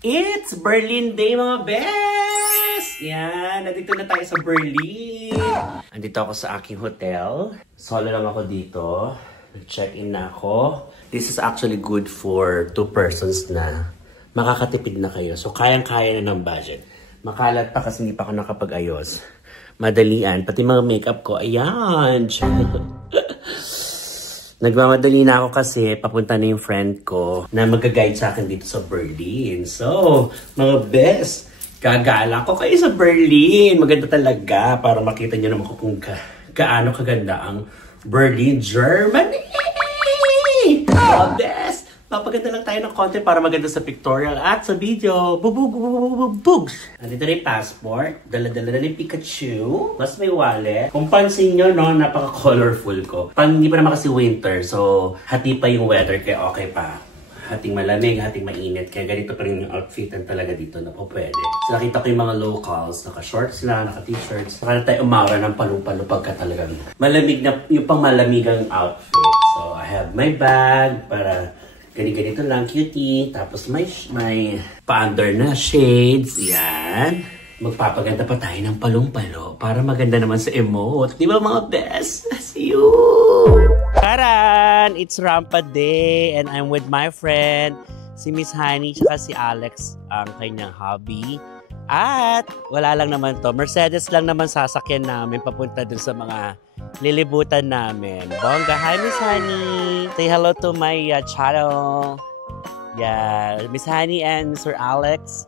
It's Berlin Day mga best! Yan, nandito na tayo sa Berlin. Andito ako sa aking hotel. Solo lang ako dito. Nag-check-in na ako. This is actually good for 2 persons na makakatipid na kayo. So, kayang-kaya na ng budget. Makalat pa kasi hindi pa ako nakapag-ayos. Madalian. Pati mga makeup ko. Ayan! Nagmamadali na ako kasi papunta na yung friend ko na mag-guide sa akin dito sa Berlin. So, mga best, gagala ko kayo sa Berlin. Maganda talaga para makita nyo naman kung gaano kaganda ang Berlin, Germany. Mga best, papaganda lang tayo ng konti para maganda sa pictorial at sa video. Bugs! Nandito na yung passport. Dala-dala na yung Pikachu. Mas may wallet. Kung pansin nyo, no, napaka-colorful ko. Hindi pa naman kasi winter, so hati pa yung weather, kaya okay pa. Hating malamig, hating mainit. Kaya ganito pa rin yung outfitan talaga dito na po pwede. So nakita ko yung mga locals, naka-shorts lang, naka-t-shirts. Saka na tayo umara ng palu-palu pagka talagang malamig na, yung pang malamigang outfit. So I have my bag para ganito lang, cutie. Tapos may pa-under na shades. Yan. Magpapaganda pa tayo ng palong-palo para maganda naman sa emote. Di ba mga best? See you! Taran! It's Rampa Day and I'm with my friend, si Miss Honey, tsaka si Alex, ang kanyang hubby. At wala lang naman to. Mercedes lang naman sasakyan namin papunta dun sa mga lilibutan namin. Bongga, hi Miss Honey! Say hello to my channel. Yeah, Miss Honey and Sir Alex.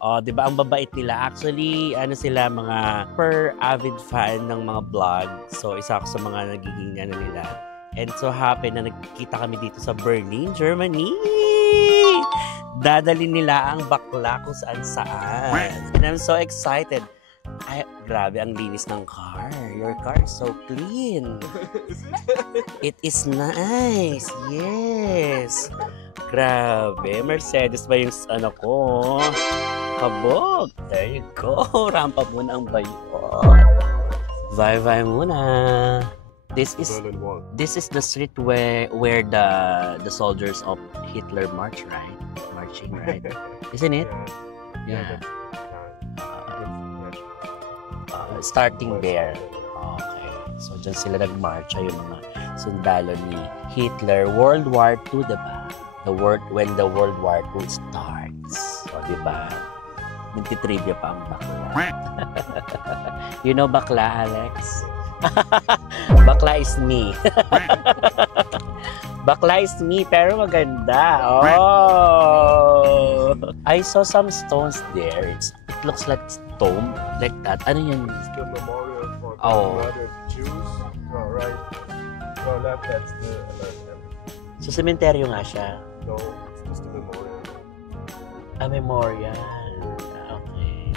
Oh, 'di ba ang babait nila? Actually, ano sila, mga super avid fan ng mga vlog. So, isa ako sa mga nagiging ano nila. And so happy na nagkikita kami dito sa Berlin, Germany. Dadalhin nila ang bakla kung saan-saan. And I'm so excited. Ay, grabe ang linis ng car. Your car is so clean. It is nice. Yes. Grabe. Mercedes ba yung ano ko? Kabog. There you go. Rampa muna ang bayon. Bye-bye muna. This is the street where the soldiers of Hitler march, right? Marching, right? Isn't it? Yeah. Starting there. Okay. So, dyan sila nag-march. Yung mga sundalo ni Hitler. World War II, diba? When the World War II starts. O, diba? Nagtitrivia pa ang bakla. You know bakla, Alex? Bakla is me. Bakla is me, pero maganda. Oh! I saw some stones there. It looks like stone, like that. Ano yun? It's the memorial for the murdered Jews. No, right. No, left, that's the American. So, sementeryo nga siya? No, it's just a memorial. A memorial. Okay.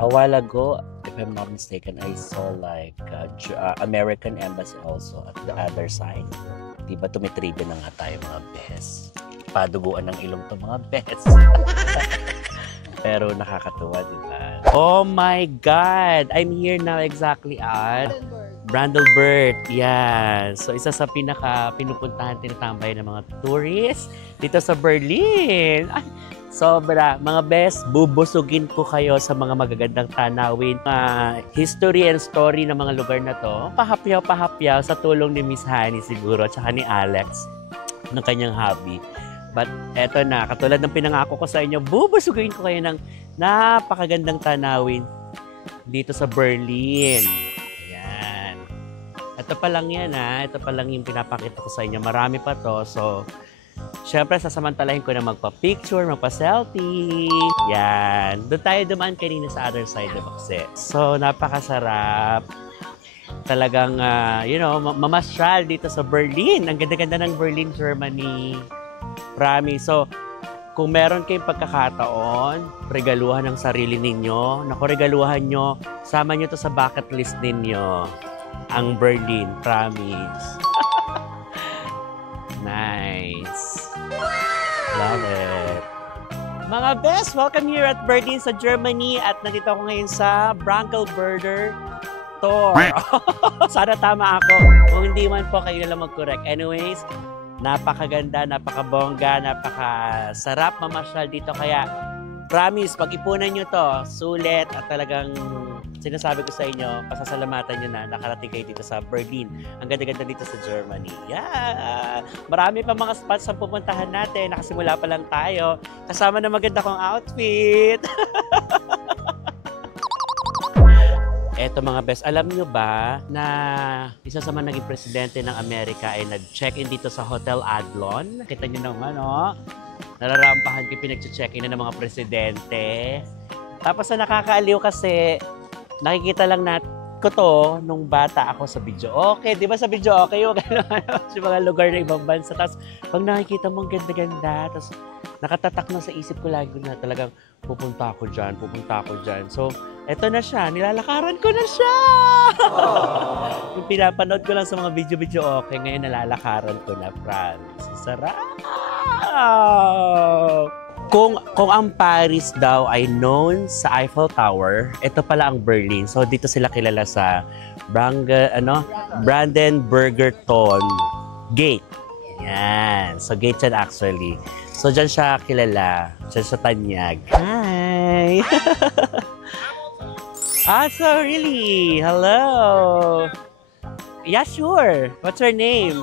A while ago, if I'm not mistaken, I saw like American embassy also at the other side. Diba tumitribya na nga tayo mga bes. Paduguan ng ilong to mga bes. Pero nakakatuwa, diba? Oh my God! I'm here now exactly at Brandenburg. Yeah. So isa sa pinupuntahan, tinatambay ng mga tourists dito sa Berlin. Ay, sobra. Mga best, bubusugin ko kayo sa mga magagandang tanawin. History and story ng mga lugar na to. Pahapyaw sa tulong ni Miss Honey siguro at saka ni Alex ng kanyang hobby. But eto na, katulad ng pinangako ko sa inyo, bubusugin ko kayo ng napakagandang tanawin dito sa Berlin. Ayan. Ito pa lang yan ha. Ito pa lang yung pinapakita ko sa inyo. Marami pa to. So, syempre, sasamantalahin ko na magpa-picture, magpa-selfie. Yan. Doon tayo dumaan kanina sa other side of kasi. So, napakasarap. Talagang, mamasyal dito sa Berlin. Ang ganda-ganda ng Berlin, Germany. Promise. So, kung meron kayong pagkakataon, regaluhan ng sarili ninyo. Naku, regaluhan nyo. Sama nyo to sa bucket list ninyo. Ang Berlin. Promise. Nice. Love it. Mga best, welcome here at Berlin sa Germany. At nandito ako ngayon sa Brandenburger actor. Sana tama ako. Kung hindi man po, kayo na lang mag-correct. Anyways, napakaganda, napakabongga, napakasarap mamasyal dito. Kaya, promise, pag-ipunan nyo to, sulit at talagang sinasabi ko sa inyo, pasasalamatan nyo na nakarating kayo dito sa Berlin. Ang ganda-ganda dito sa Germany. Yeah! Marami pa mga spots ang pupuntahan natin. Nakasimula pa lang tayo. Kasama na maganda kong outfit. Eto mga best, alam nyo ba na isa sa mga naging presidente ng Amerika ay nag-check-in dito sa Hotel Adlon? Kita nyo naman, oh. Nararampahan ko pinag-check-in na ng mga presidente. Tapos na nakakaaliw kasi, nakikita lang ko to nung bata ako sa video. Okay, di ba sa video okay? Yung sa mga lugar ng ibang bansa. Tapos pag nakikita mo ang ganda-ganda, tapos nakatatak na sa isip ko lagi na talagang pupunta ako dyan. So, eto na siya. Nilalakaran ko na siya! Yung pinapanood ko lang sa mga video okay, ngayon nalalakaran ko na, France. Sarap! Kung ang Paris daw ay known sa Eiffel Tower, ito pala ang Berlin. So dito sila kilala sa Brandenburger-Tor Gate. Yan. So gate yan actually. So dyan siya kilala. Dyan sa Tanyag. Hi! So really? Hello! Yeah, sure. What's your name?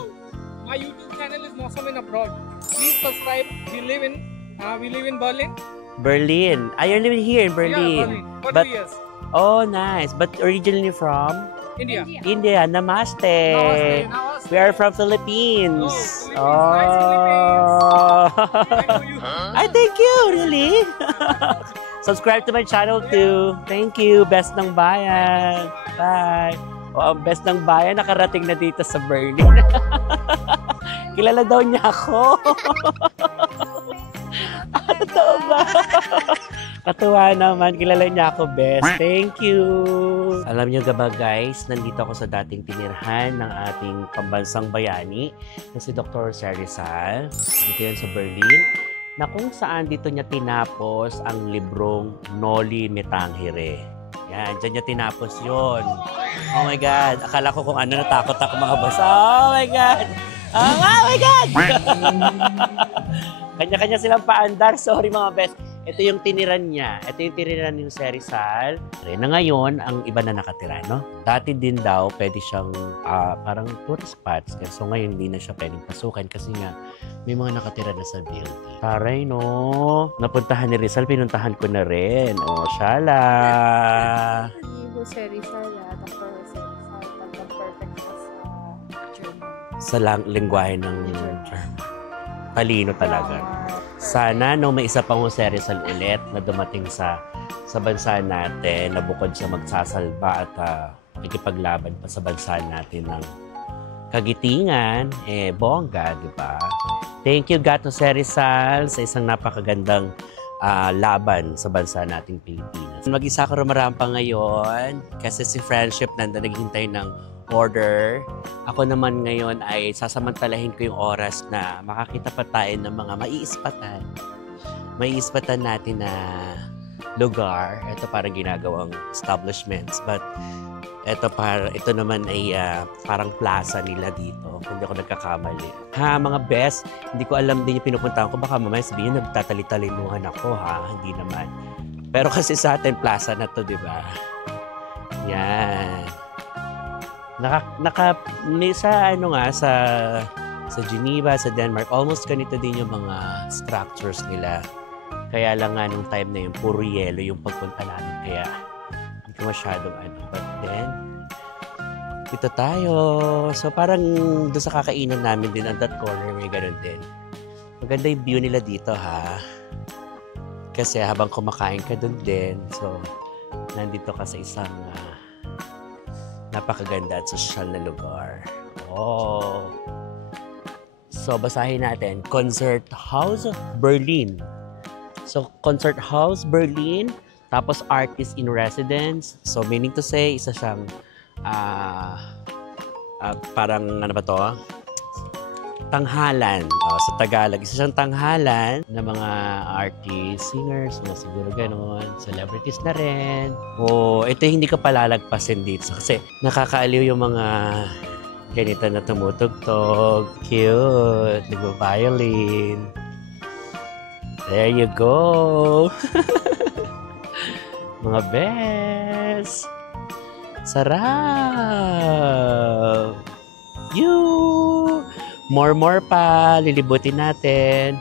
My YouTube channel is Mosam in Abroad. Please subscribe. We live in Berlin. Berlin. You're living here in Berlin. Yeah, Berlin. For 2 years. Oh, nice. But originally from? India. India. Namaste. Namaste. We are from Philippines. Oh, Philippines. Nice Philippines. Thank you. Really? Subscribe to my channel too. Thank you. Best ng Bayan. Bye. Ang best ng bayan nakarating na dito sa Berlin. Kilala daw niya ako. Totoo ba? Katuwa naman, kilala niya ako, best. Thank you! Alam niyo ba guys, nandito ako sa dating tinirhan ng ating pambansang bayani na si Dr. Rizal. Dito yan sa Berlin. Na kung saan dito niya tinapos ang librong Noli Me Tangere. Yan, dyan niya tinapos yun. Oh my God! Akala ko kung ano, natakot ako mga boss. Oh my God! Oh my God! Kanya-kanya silang paandar. Sorry mga best. Ito yung tiniran niya. Ito yung tiniran ni Jose Rizal. Na ngayon, ang iba na nakatira, no? Dati din daw, pwede siyang parang tourist spots. So ngayon, hindi na siya pwedeng pasukan kasi nga, may mga nakatira na sa building. Taray, no? Napuntahan ni Rizal, pinuntahan ko na rin. Oh, shala! Jose Rizal, Dr. Jose Rizal, talagang perfect siya sa German. Sa lingwahe ng German. Talino talaga. Sana no may isa pang Jose Rizal ulit na dumating sa bansa natin na bukod sa magsasalba at ikipaglaban pa sa bansa natin ng kagitingan, bongga, di ba? Thank you, God, Jose Rizal, sa isang napakagandang laban sa bansa nating Pilipinas. Mag-isa ko rumarampa ngayon kasi si Friendship nanda naghintay ng order. Ako naman ngayon ay sasamantalahin ko yung oras na makakita pa tayo ng mga maiispatan. Maiispatan natin na lugar. Ito parang ginagawang establishments. But ito naman ay parang plaza nila dito. Kung di ako nagkakamali. Ha, mga best, hindi ko alam din yung pinupuntahan ko. Baka mamaya sabihin nagtatalitalimuhan ako, ha? Hindi naman. Pero kasi sa atin, plaza na to, di ba? Yan. Sa Geneva, sa Denmark, almost ganito din yung mga structures nila. Kaya lang nga nung time na yun, puro yelo yung pagpunta namin. Kaya hindi ko masyadong But then, ito tayo. So parang doon sa kakainan namin din, on that corner, may ganun din. Maganda yung view nila dito, ha? Kasi habang kumakain ka doon din, so nandito ka sa isang napakaganda at sosyal na lugar. Oh. So, basahin natin. Concert House Berlin. So, Concert House Berlin. Tapos, Artist in Residence. So, meaning to say, isa siyang parang, ano ba to? tanghalan. Sa Tagalog, isa siyang tanghalan ng mga artists, singers, mga siguro ganon, celebrities na rin. Ito hindi ka palalagpasin dito kasi nakakaaliw yung mga ganito na tumutugtog. Cute. Nagba-violin. There you go. Mga best. Sarap. More pa. Lilibutin natin.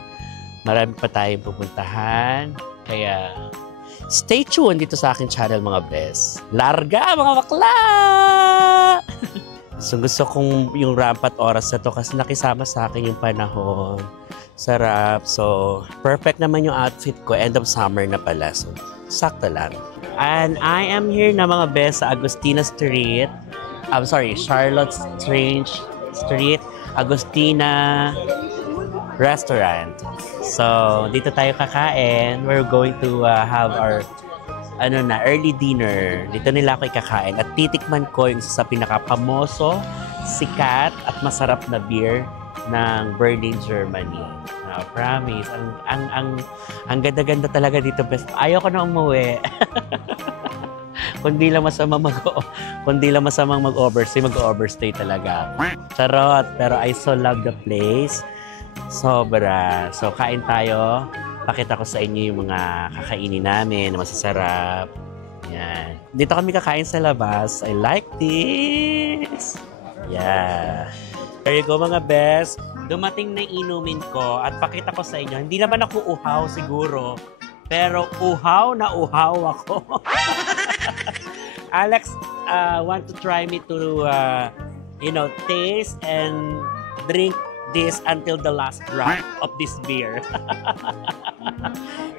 Marami pa tayong pupuntahan. Kaya, stay tuned dito sa aking channel, mga best. Larga, mga bakla! So, gusto kong yung rampat oras na to kasi nakisama sa akin yung panahon. Sarap. So, perfect naman yung outfit ko. End of summer na pala. So, sakto lang. And I am here na mga best sa Agustina Street. Charlotte Strange Street, Agustina Restaurant. So, dito tayo kakain. We're going to have our early dinner. Dito nila ako ikakain. At titikman ko yung sa pinakapamoso, sikat, at masarap na beer ng Berlin, Germany. Promise. Ang ganda-ganda talaga dito, best. Ayoko na umuwi. Kundi lang masamang mag-overstay talaga. Charot. Pero I so love the place. Sobra. So, kain tayo. Pakita ko sa inyo yung mga kakainin namin na masasarap. Yan. Dito kami kakain sa labas. I like this. Yeah. There you go, mga best. Dumating na inumin ko at pakita ko sa inyo. Hindi naman ako uhaw siguro. Pero uhaw na uhaw ako. Alex want to try me to taste and drink this until the last drop of this beer.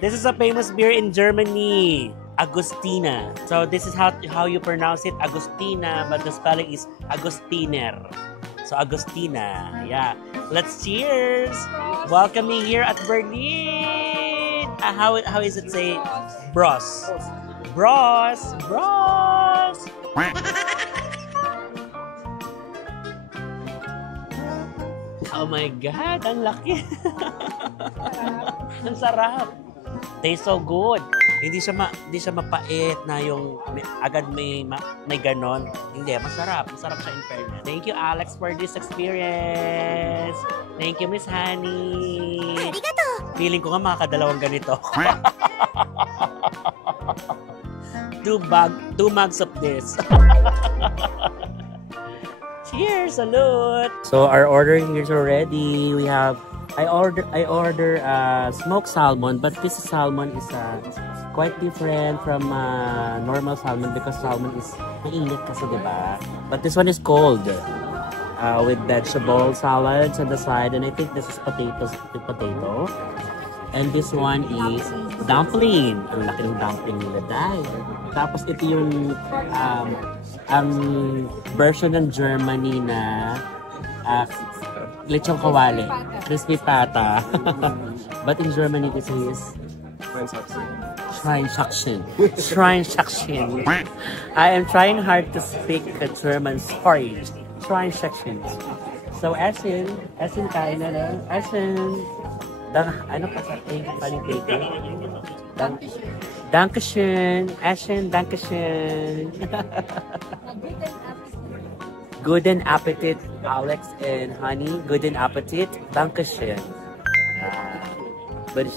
This is a famous beer in Germany, Agustina. So this is how you pronounce it, Agustina, but the spelling is Agustiner. So Agustina, yeah. Let's cheers. Welcome me here at Berlin. How is it say? Bros. Bros. Bros. Oh my God, ang laki. Ang sarap. Tastes so good. Hindi siya mapait na yung agad may ganon. Hindi, masarap. Masarap siya in fairness. Thank you, Alex, for this experience. Thank you, Miss Honey. Arigato. Feeling ko nga makakadalawang ganito. Two mugs of this. Cheers! Salute! So our order here is already. We have I order smoked salmon, but this salmon is quite different from normal salmon because salmon is mainit kasi, diba? But this one is cold with vegetable salads on the side, and I think this is potato. And this one is dumpling. Ang laki ng dumpling nila, dahil. Tapos ito yung ang version ng Germany na lechong kawali, crispy pata. But in Germany, this is Schweinshaxen. Schweinshaxen. I am trying hard to speak German. Sorry. Schweinshaxen. So, Essen kain na lang. Essen. Ano pa sa panikete? Dankeschön. Essen, Dankeschön. Guten Appetit, Alex and Honey. Guten Appetit. Dankeschön. But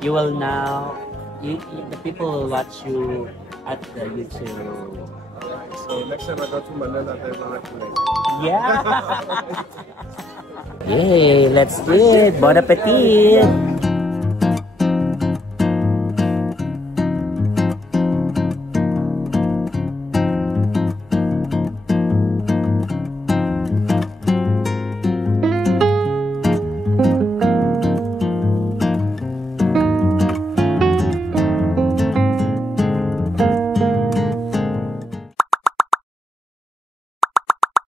you will now, the people will watch you at the YouTube. So next time I go to Manila, they will recommend. Yeah. Yay, let's eat. Bon appetit.